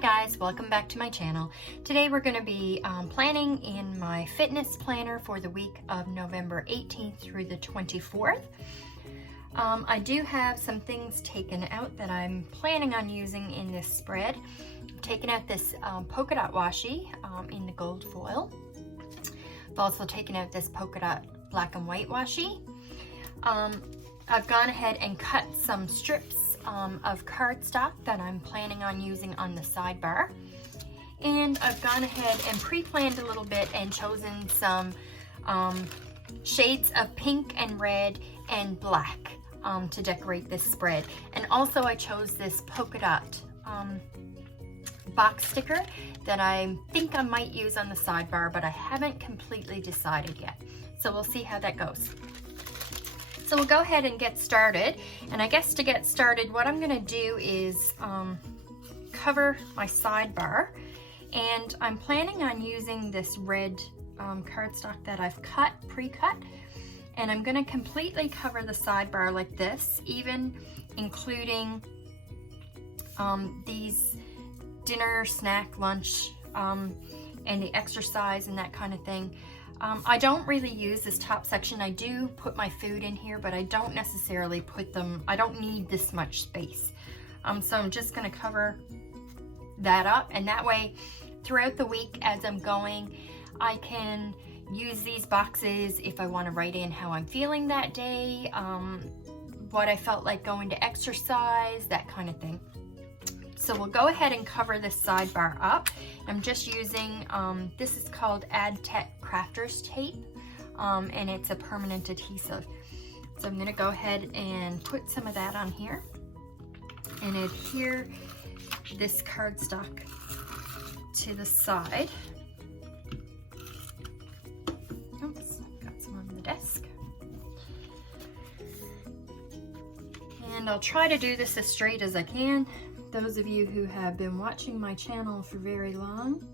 guys, welcome back to my channel. Today we're going to be planning in my fitness planner for the week of November 18th through the 24th. I do have some things taken out that I'm planning on using in this spread. I've taken out this polka dot washi in the gold foil. I've also taken out this polka dot black and white washi. I've gone ahead and cut some strips of cardstock that I'm planning on using on the sidebar. And I've gone ahead and pre-planned a little bit and chosen some shades of pink and red and black to decorate this spread. And also I chose this polka dot box sticker that I think I might use on the sidebar, but I haven't completely decided yet. So we'll see how that goes. So we'll go ahead and get started. And I guess to get started, what I'm gonna do is cover my sidebar. And I'm planning on using this red cardstock that I've pre-cut. And I'm gonna completely cover the sidebar like this, even including these dinner, snack, lunch, and the exercise and that kind of thing. I don't really use this top section. I do put my food in here, but I don't necessarily put them, I don't need this much space. So I'm just gonna cover that up, and that way throughout the week as I'm going, I can use these boxes if I wanna write in how I'm feeling that day, what I felt like going to exercise, that kind of thing. So we'll go ahead and cover this sidebar up. I'm just using, this is called AdTech Crafters Tape, and it's a permanent adhesive. So I'm gonna go ahead and put some of that on here and adhere this cardstock to the side. Oops, got some on the desk. And I'll try to do this as straight as I can. Those of you who have been watching my channel for very long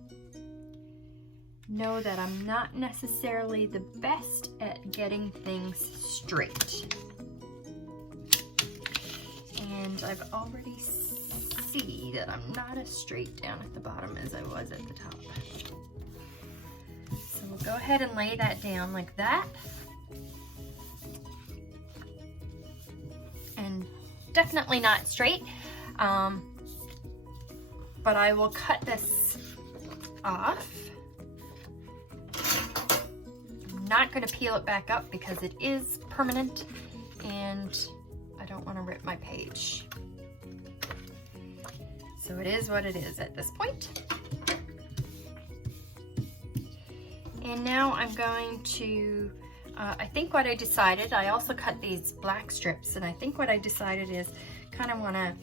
know that I'm not necessarily the best at getting things straight. And I've already see that I'm not as straight down at the bottom as I was at the top. So we'll go ahead and lay that down like that. And definitely not straight. But I will cut this off. I'm not going to peel it back up because it is permanent and I don't want to rip my page. So it is what it is at this point. And now I'm going to, I think what I decided, I also cut these black strips, and I think what I decided is kind of want to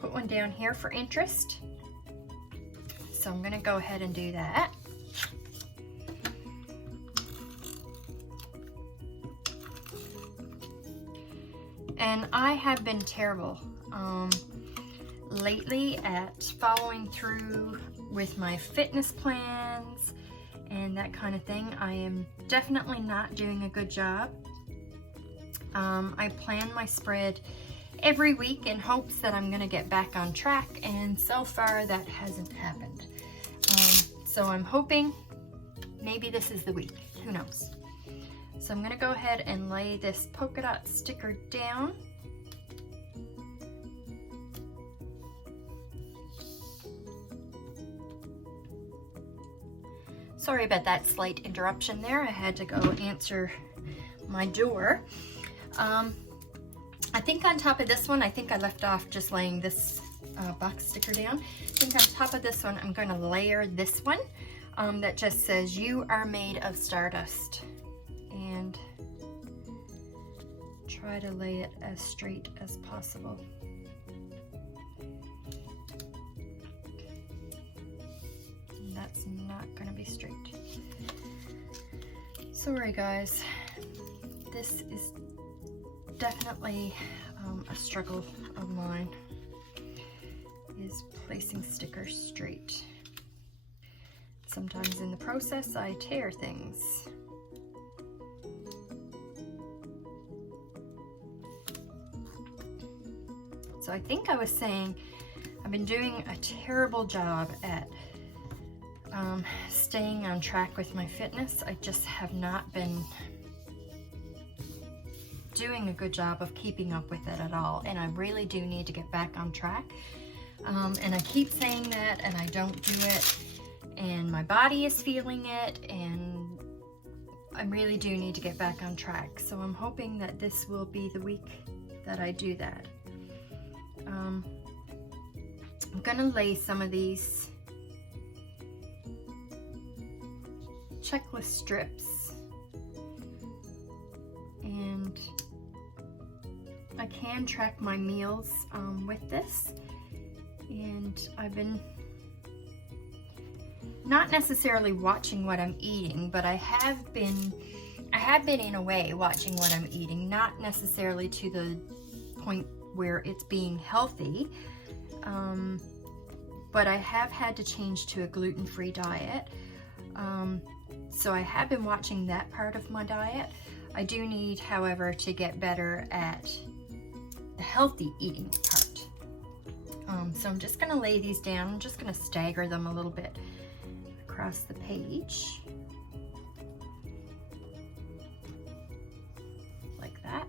put one down here for interest. So I'm gonna go ahead and do that. And I have been terrible lately at following through with my fitness plans and that kind of thing. I am definitely not doing a good job. I plan my spread every week in hopes that I'm gonna get back on track, and so far that hasn't happened. So I'm hoping maybe this is the week, who knows. So I'm gonna go ahead and lay this polka dot sticker down. Sorry about that slight interruption there. I had to go answer my door. I think on top of this one, I think I left off just laying this box sticker down. I think on top of this one, I'm going to layer this one that just says, "You are made of stardust," and try to lay it as straight as possible. And that's not going to be straight. Sorry guys, this is definitely a struggle of mine, is placing stickers straight. Sometimes in the process I tear things. So I think I was saying I've been doing a terrible job at staying on track with my fitness. I just have not been doing a good job of keeping up with it at all, and I really do need to get back on track. And I keep saying that, and I don't do it, and my body is feeling it, and I really do need to get back on track. So I'm hoping that this will be the week that I do that. I'm gonna lay some of these checklist strips, and I can track my meals with this, and I've been not necessarily watching what I'm eating, but I have been in a way watching what I'm eating, not necessarily to the point where it's being healthy, but I have had to change to a gluten-free diet. So I have been watching that part of my diet. I do need, however, to get better at the healthy eating part. So I'm just gonna lay these down. I'm just gonna stagger them a little bit across the page. Like that.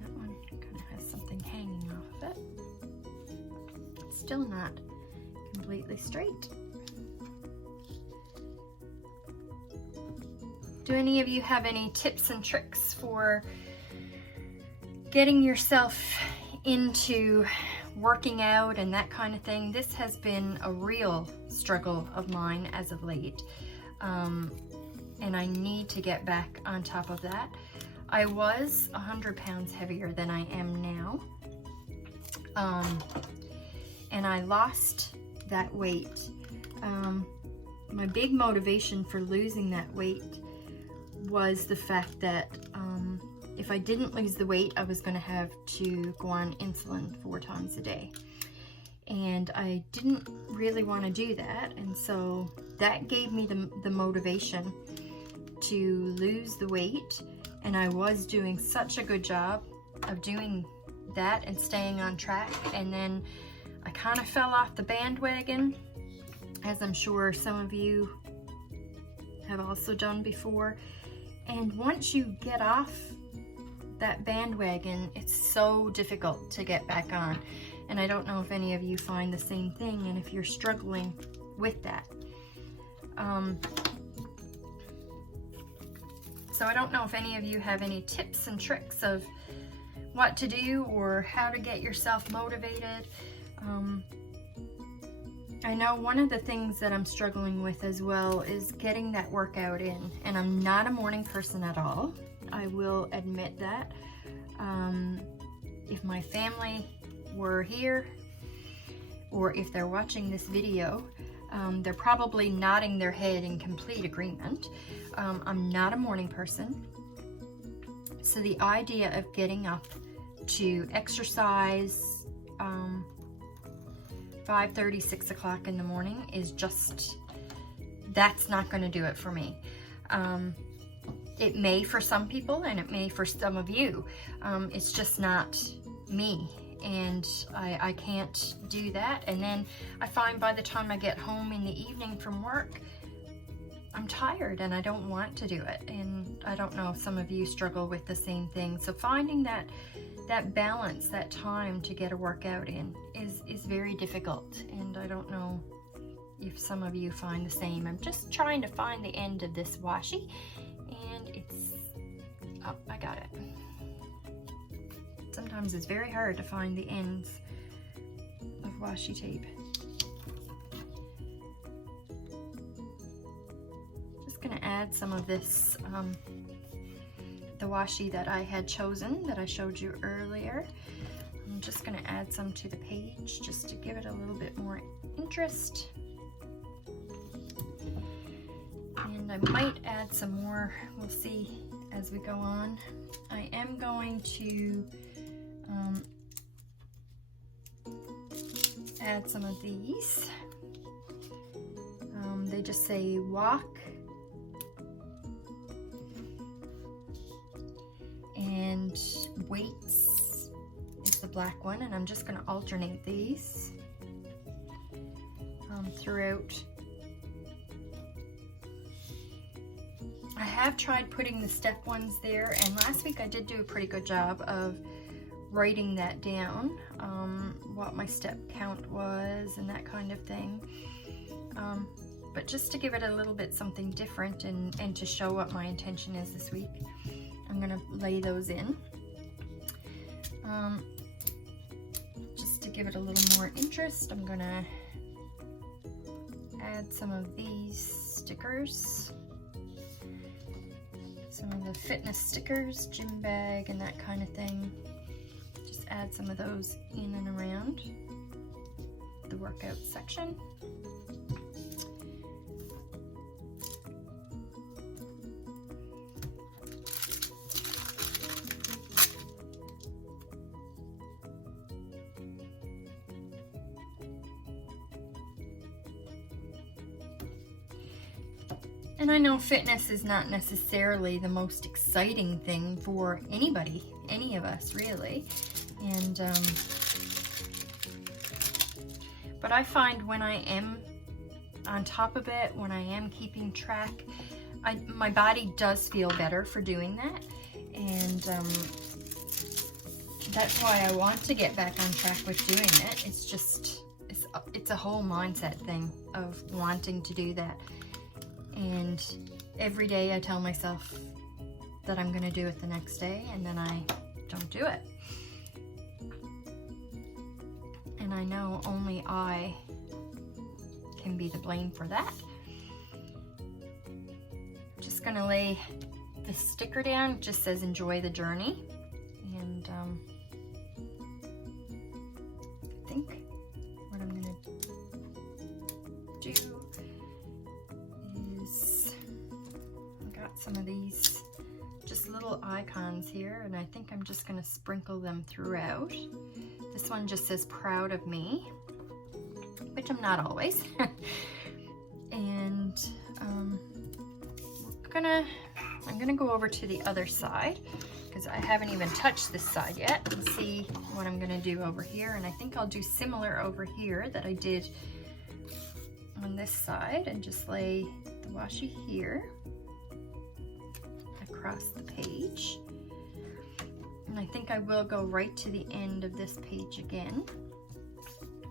That one kind of has something hanging off of it. It's still not completely straight. Do any of you have any tips and tricks for getting yourself into working out and that kind of thing? This has been a real struggle of mine as of late, and I need to get back on top of that. I was 100 pounds heavier than I am now, and I lost that weight. My big motivation for losing that weight was the fact that if I didn't lose the weight, I was going to have to go on insulin 4 times a day. And I didn't really want to do that. And so that gave me the motivation to lose the weight. And I was doing such a good job of doing that and staying on track. And then I kind of fell off the bandwagon, as I'm sure some of you have also done before. And once you get off that bandwagon, it's so difficult to get back on. And I don't know if any of you find the same thing, and if you're struggling with that. So I don't know if any of you have any tips and tricks of what to do or how to get yourself motivated. I know one of the things that I'm struggling with as well is getting that workout in, and I'm not a morning person at all. I will admit that. If my family were here, or if they're watching this video, they're probably nodding their head in complete agreement. I'm not a morning person. So the idea of getting up to exercise 5:30, 6 o'clock in the morning is just, that's not going to do it for me. It may for some people, and it may for some of you. It's just not me, and I can't do that. And then I find by the time I get home in the evening from work, I'm tired and I don't want to do it. And I don't know if some of you struggle with the same thing. So finding that balance, that time to get a workout in is very difficult. And I don't know if some of you find the same. I'm just trying to find the end of this washi, and it's, oh, I got it. Sometimes it's very hard to find the ends of washi tape. Just gonna add some of this, the washi that I had chosen that I showed you earlier. I'm just gonna add some to the page just to give it a little bit more interest. And I might add some more, we'll see as we go on. I am going to add some of these. They just say walk and weights is the black one, and I'm just going to alternate these throughout. I have tried putting the step ones there, and last week I did do a pretty good job of writing that down, what my step count was and that kind of thing. But just to give it a little bit something different and to show what my intention is this week, I'm going to lay those in. Just to give it a little more interest, I'm going to add some of these stickers. Some of the fitness stickers, gym bag and that kind of thing. Just add some of those in and around the workout section. And I know fitness is not necessarily the most exciting thing for anybody, any of us really. And but I find when I am on top of it, when I am keeping track, my body does feel better for doing that. And that's why I want to get back on track with doing it. It's just, it's a whole mindset thing of wanting to do that. And every day I tell myself that I'm going to do it the next day, and then I don't do it. And I know only I can be the blame for that. Just going to lay the sticker down. It just says enjoy the journey. And I think what I'm going to do, some of these just little icons here, and I think I'm just going to sprinkle them throughout. This one just says proud of me, which I'm not always. And I'm gonna go over to the other side because I haven't even touched this side yet, and see what I'm gonna do over here. And I think I'll do similar over here that I did on this side, and just lay the washi here across the page. And I think I will go right to the end of this page again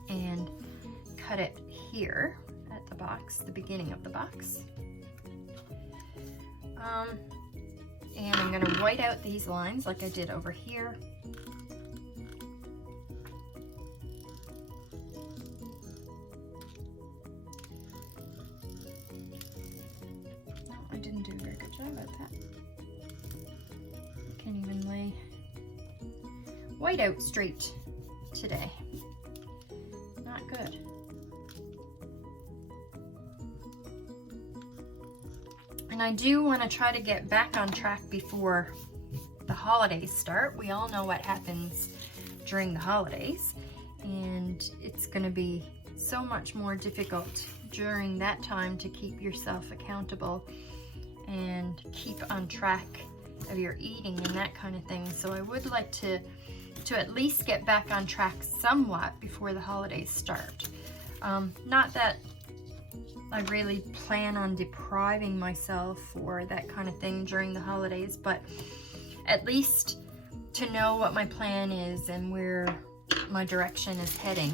and cut it here at the box, the beginning of the box. And I'm going to white out these lines like I did over here. No, I didn't do a very good job at that. Can't even lay white out straight today. Not good. And I do want to try to get back on track before the holidays start. We all know what happens during the holidays, and it's going to be so much more difficult during that time to keep yourself accountable and keep on track of your eating and that kind of thing. So I would like to at least get back on track somewhat before the holidays start. Not that I really plan on depriving myself or that kind of thing during the holidays, but at least to know what my plan is and where my direction is heading.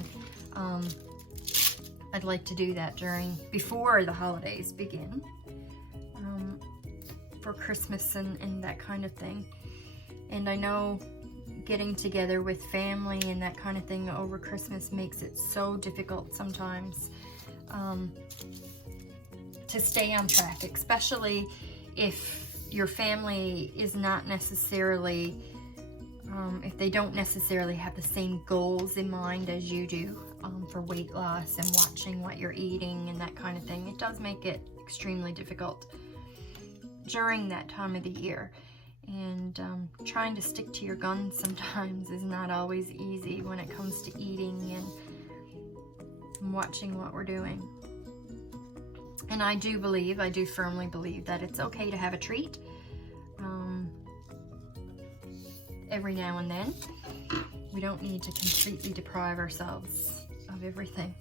I'd like to do that before the holidays begin, for Christmas and that kind of thing. And I know getting together with family and that kind of thing over Christmas makes it so difficult sometimes to stay on track, especially if your family is not necessarily, if they don't necessarily have the same goals in mind as you do for weight loss and watching what you're eating and that kind of thing. It does make it extremely difficult during that time of the year. And trying to stick to your guns sometimes is not always easy when it comes to eating and watching what we're doing. And I do firmly believe that it's okay to have a treat every now and then. We don't need to completely deprive ourselves of everything.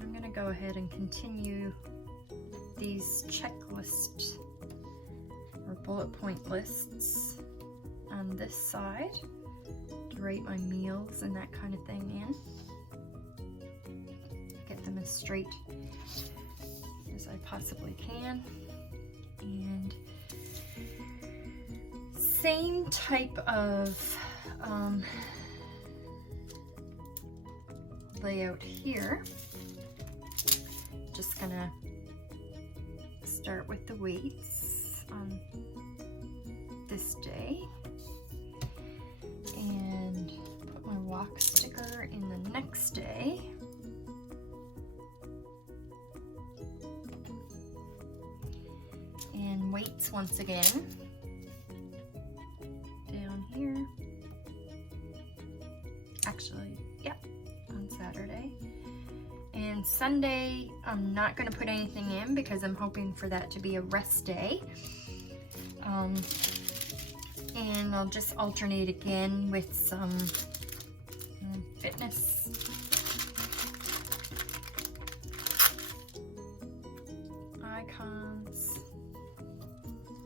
I'm going to go ahead and continue these checklists or bullet point lists on this side to write my meals and that kind of thing in. Get them as straight as I possibly can. And same type of layout here. Just gonna start with the weights on this day and put my walk sticker in the next day. And weights once again down here. Actually, yeah, on Saturday. And Sunday, I'm not going to put anything in because I'm hoping for that to be a rest day. And I'll just alternate again with some fitness icons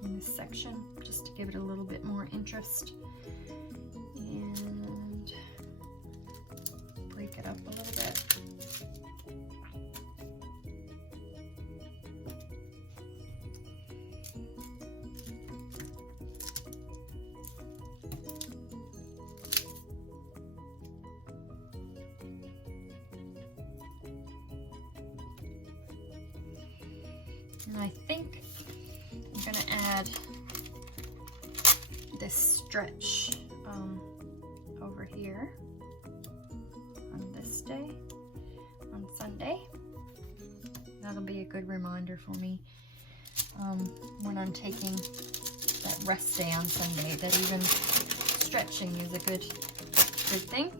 in this section just to give it a little bit more interest and break it up a little bit. And I think I'm going to add this stretch over here on this day, on Sunday. That'll be a good reminder for me when I'm taking that rest day on Sunday, that even stretching is a good thing.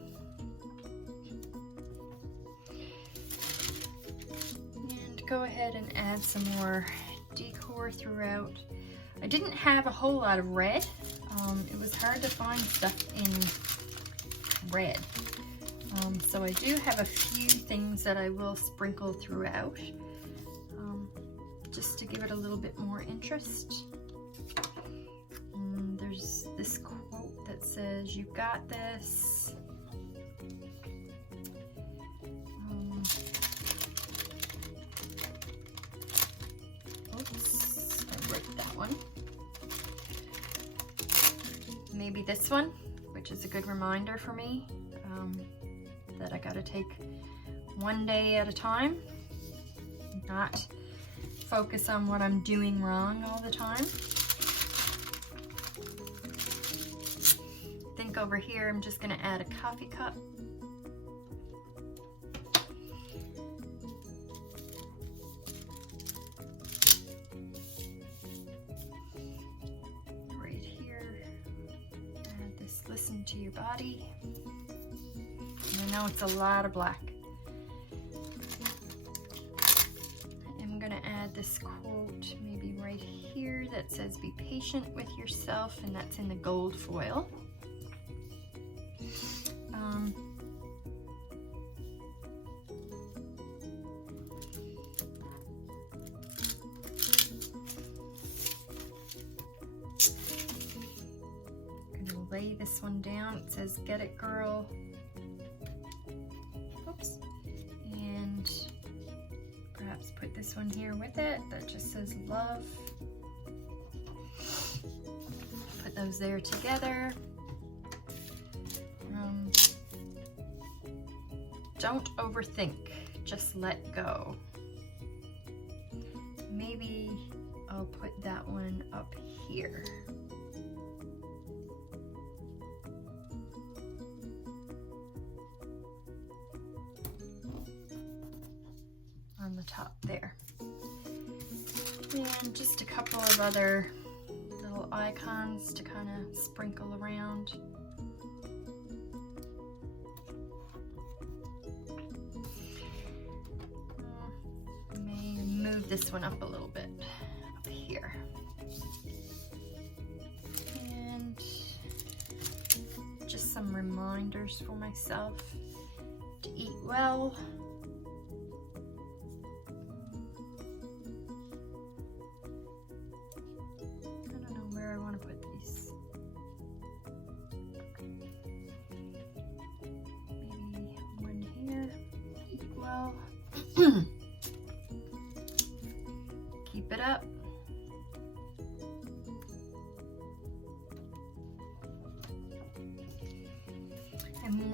Go ahead and add some more decor throughout. I didn't have a whole lot of red. It was hard to find stuff in red. So I do have a few things that I will sprinkle throughout just to give it a little bit more interest. There's this quote that says, "You got this." Maybe this one, which is a good reminder for me that I gotta take one day at a time, not focus on what I'm doing wrong all the time. I think over here I'm just gonna add a coffee cup. Listen to your body. And I know it's a lot of black. I'm gonna add this quote maybe right here that says, "Be patient with yourself," and that's in the gold foil. Lay this one down. It says, "Get it, girl." Oops. And perhaps put this one here with it that just says "love." Put those there together. Don't overthink, just let go. Maybe I'll put that one up here. On the top there. And just a couple of other little icons to kind of sprinkle around. May move this one up a little bit up here. And some reminders for myself to eat well. I don't know where I want to put these. Maybe one here. Eat well. Keep it up. And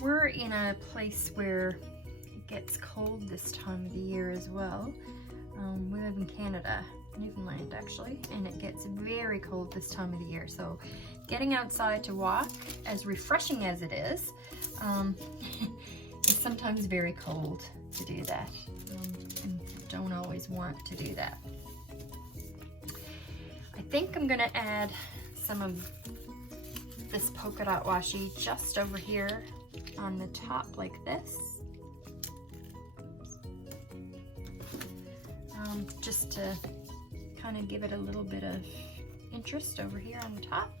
we're in a place where it gets cold this time of the year as well. We live in Canada, Newfoundland actually, and it gets very cold this time of the year. So getting outside to walk, as refreshing as it is, it's sometimes very cold to do that. And don't always want to do that. I think I'm gonna add some of this polka dot washi just over here on the top like this. Just to kind of give it a little bit of interest over here on the top.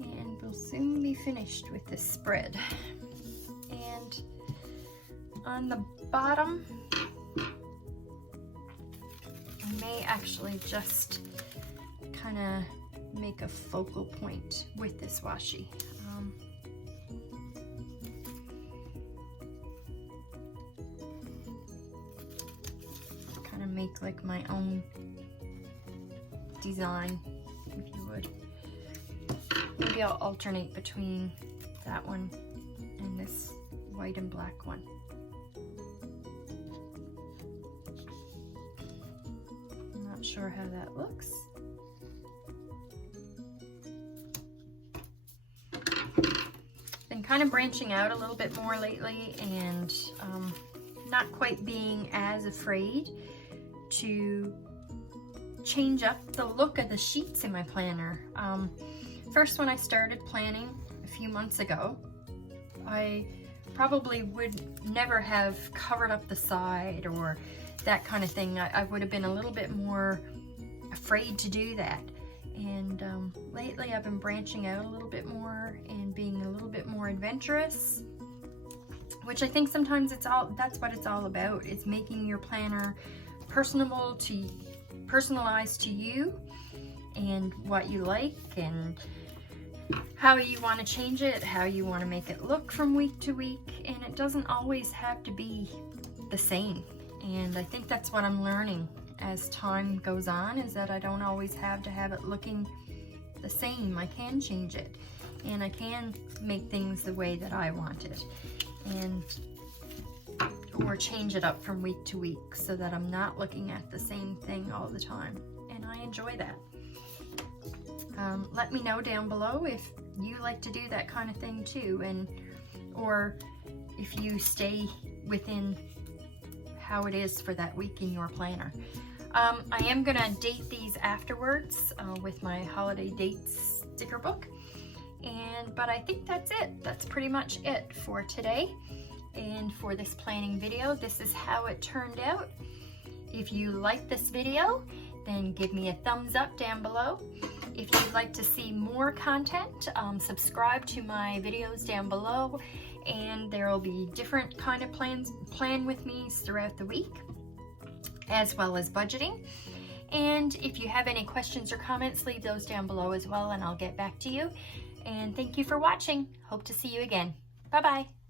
And we'll soon be finished with this spread. And on the bottom, I may actually just kind of make a focal point with this washi. Kind of make like my own design, if you would. Maybe I'll alternate between that one and this white and black one. Not sure how that looks. Been kind of branching out a little bit more lately, and not quite being as afraid to change up the look of the sheets in my planner. First, when I started planning a few months ago, I probably would never have covered up the side or that kind of thing. I would have been a little bit more afraid to do that. And lately I've been branching out a little bit more and being a little bit more adventurous, which I think sometimes that's what it's all about. It's making your planner personalized to you and what you like and how you want to change it, how you want to make it look from week to week, and it doesn't always have to be the same. And I think that's what I'm learning as time goes on, is that I don't always have to have it looking the same. I can change it, and I can make things the way that I want it, and or change it up from week to week so that I'm not looking at the same thing all the time, and I enjoy that. Let me know down below if you like to do that kind of thing too, and or if you stay within how it is for that week in your planner. I am gonna date these afterwards with my holiday dates sticker book, but I think that's it. That's pretty much it for today and for this planning video. This is how it turned out. If you like this video, then give me a thumbs up down below. If you'd like to see more content, subscribe to my videos down below, and there will be different kind of plan with me's throughout the week, as well as budgeting. And if you have any questions or comments, leave those down below as well, and I'll get back to you. And thank you for watching. Hope to see you again. Bye-bye.